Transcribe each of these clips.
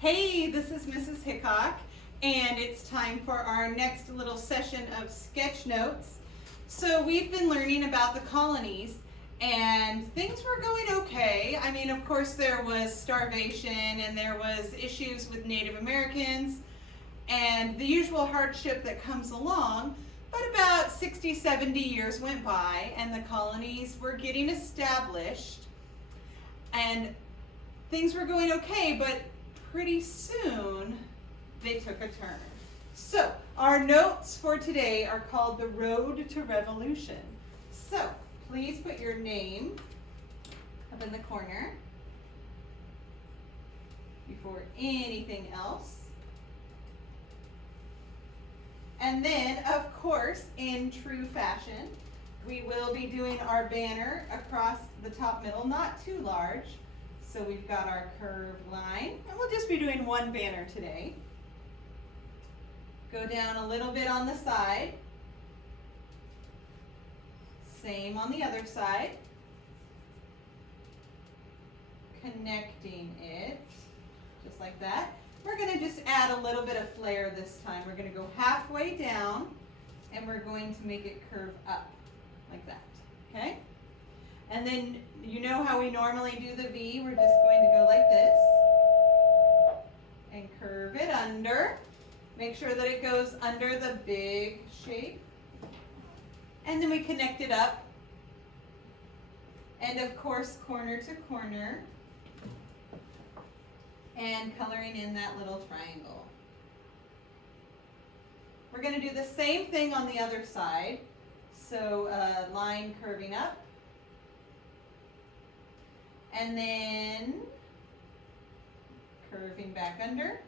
Hey, this is Mrs. Hickok, and it's time for our next little session of sketch notes. So we've been learning about the colonies, and things were going okay. I mean, of course, there was starvation, and there was issues with Native Americans, and the usual hardship that comes along. But about 60, 70 years went by, and the colonies were getting established, and things were going okay, but pretty soon they took a turn. So our notes for today are called The Road to Revolution. So please put your name up in the corner before anything else. And then, of course, in true fashion, we will be doing our banner across the top middle, not too large. So we've got our curved line, and we'll just be doing one banner today. Go down a little bit on the side. Same on the other side. Connecting it, just like that. We're going to just add a little bit of flair this time. We're going to go halfway down, and we're going to make it curve up, like that, okay? And then, you know how we normally do the V, we're just going to go like this, and curve it under. Make sure that it goes under the big shape. And then we connect it up. And of course, corner to corner. And coloring in that little triangle. We're going to do the same thing on the other side. So line curving up. And then curving back under.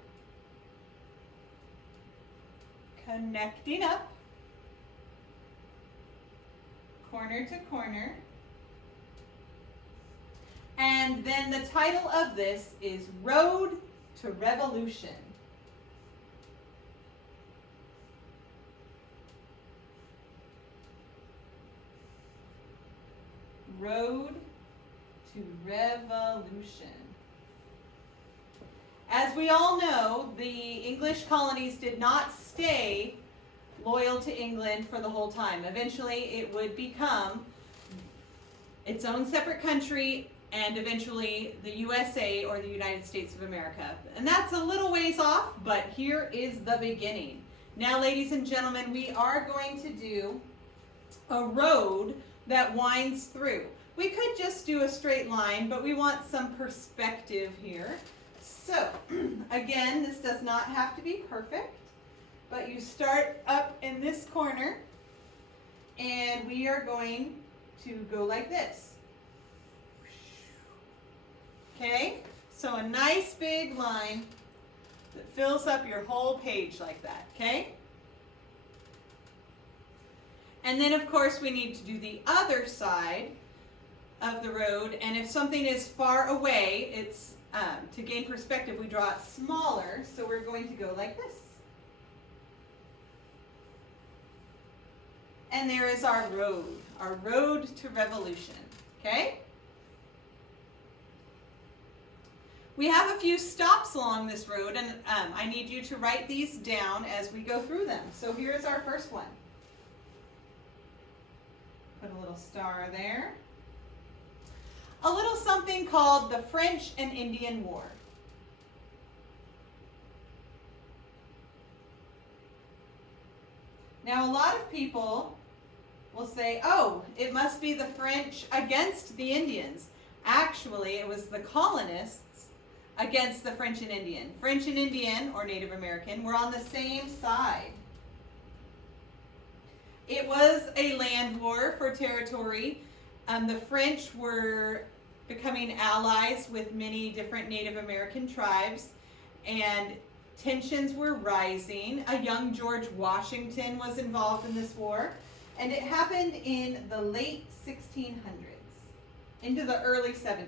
Connecting up. Corner to corner. And then the title of this is Road to Revolution. Road to Revolution. As we all know, the English colonies did not stay loyal to England for the whole time. Eventually, it would become its own separate country, and eventually the USA, or the United States of America. And that's a little ways off, but here is the beginning. Now, ladies and gentlemen, we are going to do a road that winds through. We could just do a straight line, but we want some perspective here. So, again, this does not have to be perfect, but you start up in this corner, and we are going to go like this. Okay? So a nice big line that fills up your whole page like that, okay? And then, of course, we need to do the other side of the road, and if something is far away, it's to gain perspective, we draw it smaller, so we're going to go like this. And there is our road to revolution, okay? We have a few stops along this road, and I need you to write these down as we go through them. So here's our first one. Put a little star there. A little something called the French and Indian War. Now, a lot of people will say, oh, it must be the French against the Indians. Actually, it was the colonists against the French and Indian. French and Indian, or Native American, were on the same side. It was a land war for territory. The French were becoming allies with many different Native American tribes, and tensions were rising. A young George Washington was involved in this war, and it happened in the late 1600s into the early 1700s.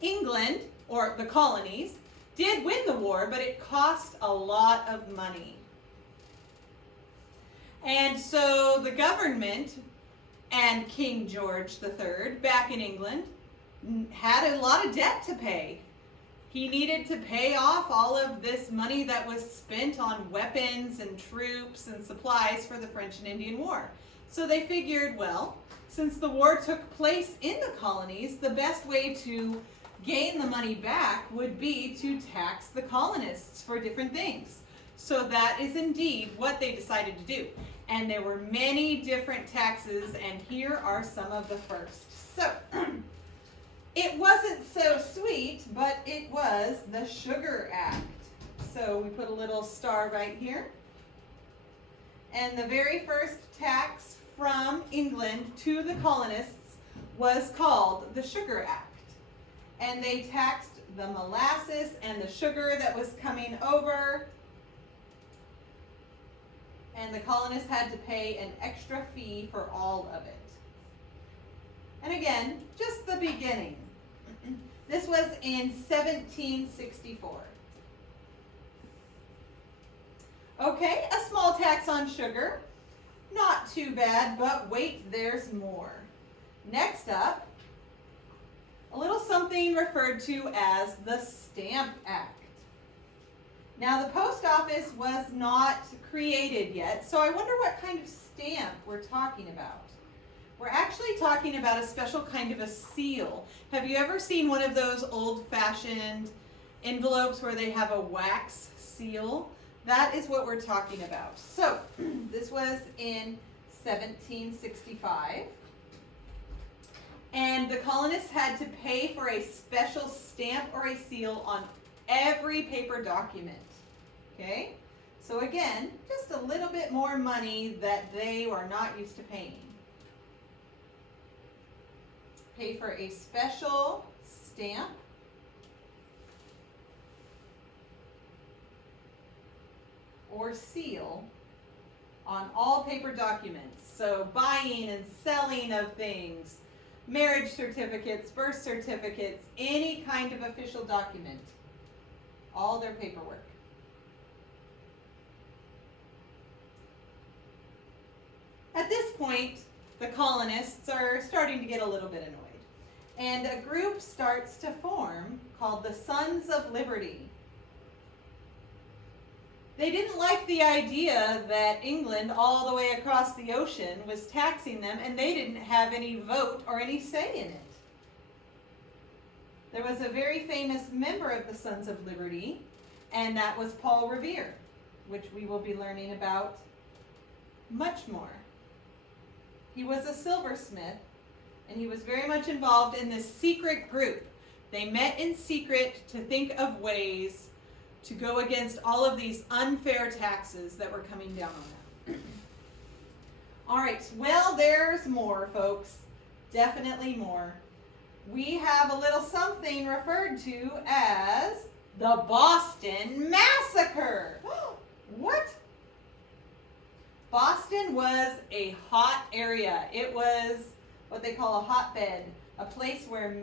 England, or the colonies, did win the war, but it cost a lot of money. And so the government and King George III back in England had a lot of debt to pay. He needed to pay off all of this money that was spent on weapons and troops and supplies for the French and Indian War. So they figured, well, since the war took place in the colonies, the best way to gain the money back would be to tax the colonists for different things. So that is indeed what they decided to do. And there were many different taxes, and here are some of the first. So, it wasn't so sweet, but it was the Sugar Act. So we put a little star right here. And the very first tax from England to the colonists was called the Sugar Act. And they taxed the molasses and the sugar that was coming over. And the colonists had to pay an extra fee for all of it. And again, just the beginning. This was in 1764. Okay, a small tax on sugar. Not too bad, but wait, there's more. Next up, a little something referred to as the Stamp Act. Now, the post office was not created yet, so I wonder what kind of stamp we're talking about. We're actually talking about a special kind of a seal. Have you ever seen one of those old-fashioned envelopes where they have a wax seal? That is what we're talking about. So, this was in 1765. And the colonists had to pay for a special stamp or a seal on every paper document. Okay? So again, just a little bit more money that they were not used to paying. Pay for a special stamp or seal on all paper documents. So buying and selling of things, marriage certificates, birth certificates, any kind of official document, all their paperwork. At this point, the colonists are starting to get a little bit annoyed. And a group starts to form called the Sons of Liberty. They didn't like the idea that England, all the way across the ocean, was taxing them, and they didn't have any vote or any say in it. There was a very famous member of the Sons of Liberty, and that was Paul Revere, which we will be learning about much more. He was a silversmith, and he was very much involved in this secret group. They met in secret to think of ways to go against all of these unfair taxes that were coming down on them. All right, well, there's more, folks. Definitely more. We have a little something referred to as the Boston Massacre. What? Boston was a hot area. It was what they call a hotbed, a place where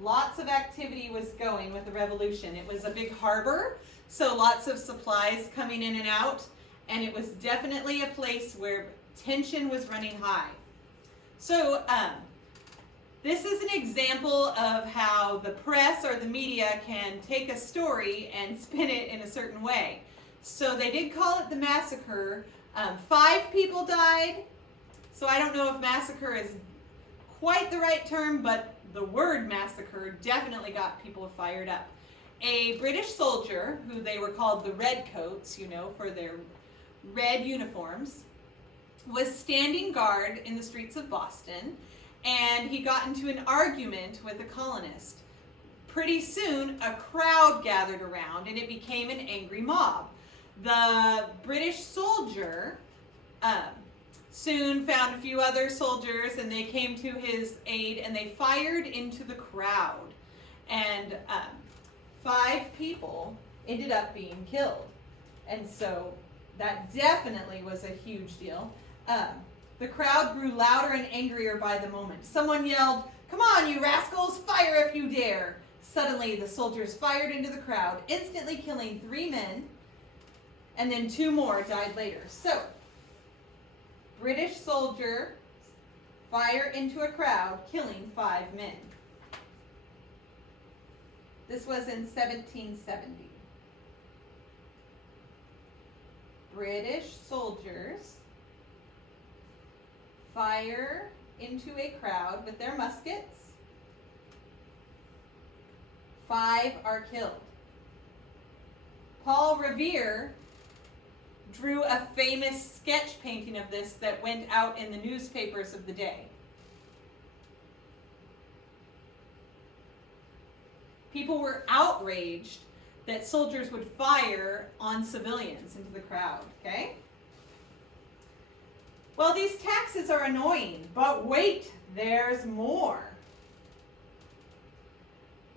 lots of activity was going with the revolution. It was a big harbor, so lots of supplies coming in and out, and it was definitely a place where tension was running high. So this is an example of how the press or the media can take a story and spin it in a certain way. So they did call it the massacre. 5 people died, so I don't know if massacre is quite the right term, but the word massacre definitely got people fired up. A British soldier, who they were called the Redcoats, you know, for their red uniforms, was standing guard in the streets of Boston, and he got into an argument with a colonist. Pretty soon, a crowd gathered around, and it became an angry mob. The British soldier soon found a few other soldiers, and they came to his aid, and they fired into the crowd. And 5 people ended up being killed. And so that definitely was a huge deal. The crowd grew louder and angrier by the moment. Someone yelled, "Come on, you rascals, fire if you dare!" Suddenly, the soldiers fired into the crowd, instantly killing 3 men, and then 2 more died later. So, British soldier fire into a crowd, killing 5 men. This was in 1770. British soldiers fire into a crowd with their muskets. 5 are killed. Paul Revere drew a famous sketch painting of this that went out in the newspapers of the day. People were outraged that soldiers would fire on civilians into the crowd, okay? Well, these taxes are annoying, but wait, there's more.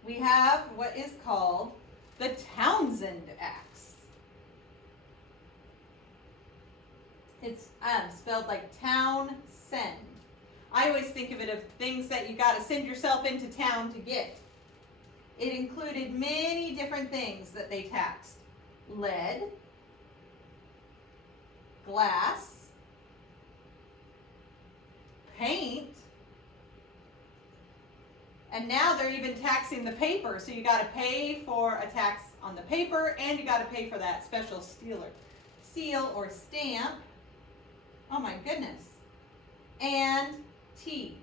We have what is called the Townshend Acts. It's spelled like Townsend. I always think of it of things that you got to send yourself into town to get. It included many different things that they taxed. Lead, glass, paint, and now they're even taxing the paper. So you got to pay for a tax on the paper, and you got to pay for that special seal or stamp. Oh my goodness. And tea.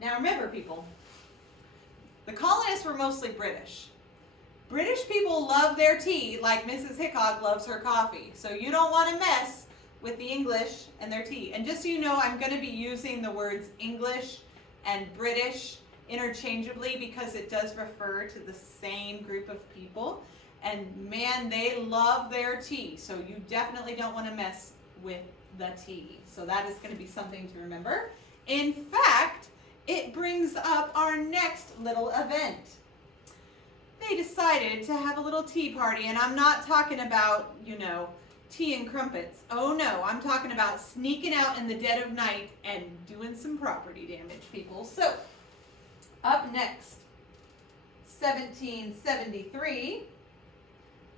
Now remember, people, the colonists were mostly British. British people love their tea like Mrs. Hickok loves her coffee. So you don't want to mess with the English and their tea. And just so you know, I'm going to be using the words English and British interchangeably because it does refer to the same group of people. And man, they love their tea. So you definitely don't want to mess with the tea. So that is going to be something to remember. In fact, it brings up our next little event. They decided to have a little tea party, and I'm not talking about, tea and crumpets. Oh no, I'm talking about sneaking out in the dead of night and doing some property damage, people. So, up next, 1773,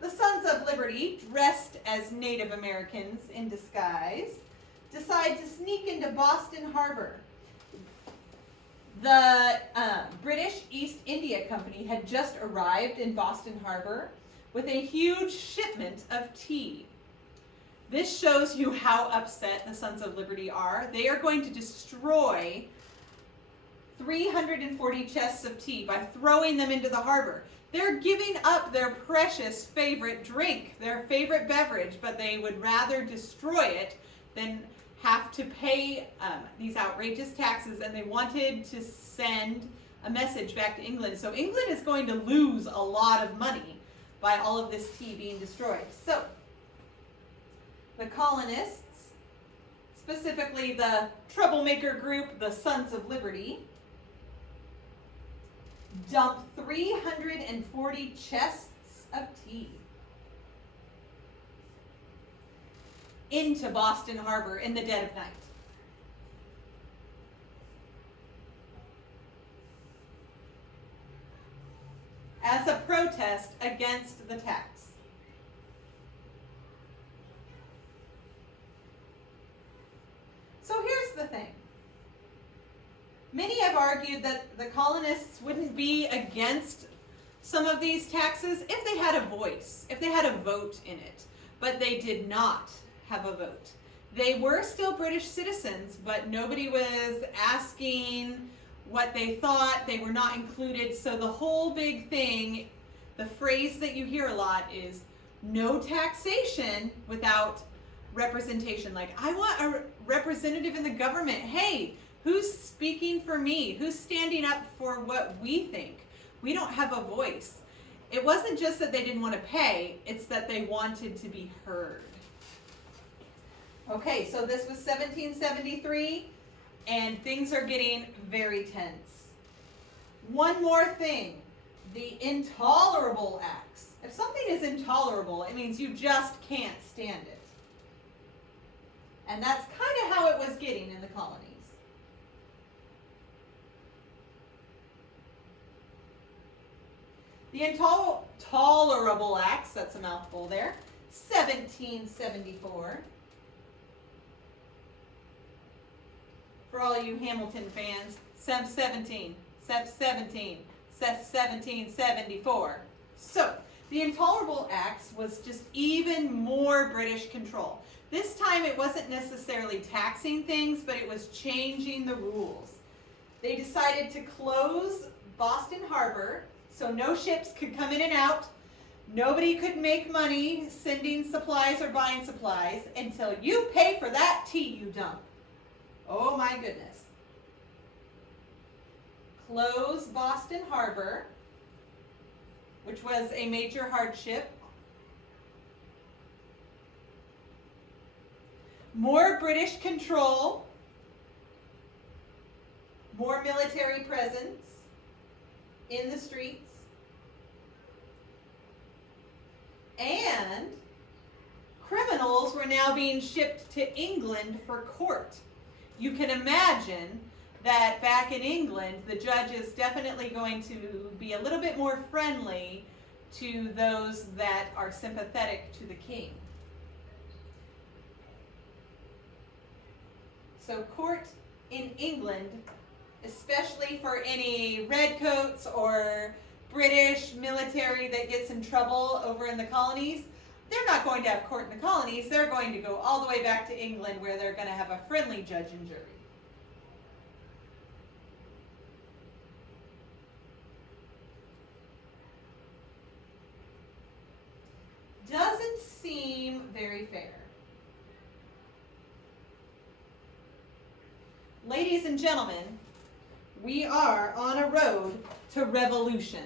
the Sons of Liberty, dressed as Native Americans in disguise, decide to sneak into Boston Harbor. The British East India Company had just arrived in Boston Harbor with a huge shipment of tea. This shows you how upset the Sons of Liberty are. They are going to destroy 340 chests of tea by throwing them into the harbor. They're giving up their precious favorite drink, their favorite beverage, but they would rather destroy it than have to pay these outrageous taxes, and they wanted to send a message back to England. So England is going to lose a lot of money by all of this tea being destroyed. So the colonists, specifically the troublemaker group, the Sons of Liberty, dump 340 chests of tea into Boston Harbor in the dead of night. As a protest against the tax. So here's the thing. Many have argued that the colonists wouldn't be against some of these taxes if they had a voice, if they had a vote in it. But they did not have a vote. They were still British citizens, but nobody was asking what they thought. They were not included. So the whole big thing, the phrase that you hear a lot is no taxation without representation. Like, I want a representative in the government. Hey, who's speaking for me? Who's standing up for what we think? We don't have a voice. It wasn't just that they didn't want to pay, it's that they wanted to be heard. Okay, so this was 1773, and things are getting very tense. One more thing, the intolerable acts. If something is intolerable, it means you just can't stand it. And that's kind of how it was getting in the colonies. The intolerable acts, that's a mouthful there, 1774. For all you Hamilton fans, Sep 17, Sep 17, says 1774. So the Intolerable Acts was just even more British control. This time it wasn't necessarily taxing things, but it was changing the rules. They decided to close Boston Harbor, so no ships could come in and out. Nobody could make money sending supplies or buying supplies until you pay for that tea you dump. Oh my goodness. Close Boston Harbor, which was a major hardship. More British control, more military presence in the streets, and criminals were now being shipped to England for court. You can imagine that back in England, the judge is definitely going to be a little bit more friendly to those that are sympathetic to the king. So court in England, especially for any redcoats or British military that gets in trouble over in the colonies, they're not going to have court in the colonies. They're going to go all the way back to England where they're going to have a friendly judge and jury. Doesn't seem very fair. Ladies and gentlemen, we are on a road to revolution.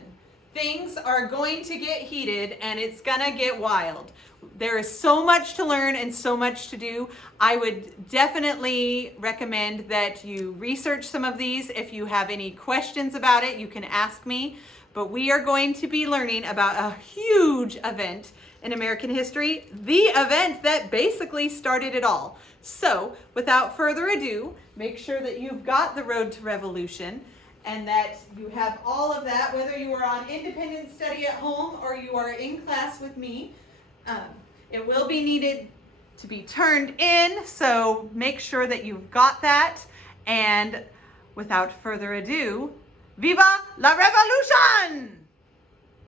Things are going to get heated and it's gonna get wild. There is so much to learn and so much to do. I would definitely recommend that you research some of these. If you have any questions about it, you can ask me. But we are going to be learning about a huge event in American history, the event that basically started it all. So, without further ado, make sure that you've got the Road to Revolution and that you have all of that, whether you are on independent study at home or you are in class with me. It will be needed to be turned in, so make sure that you've got that. And without further ado, Viva la Revolution!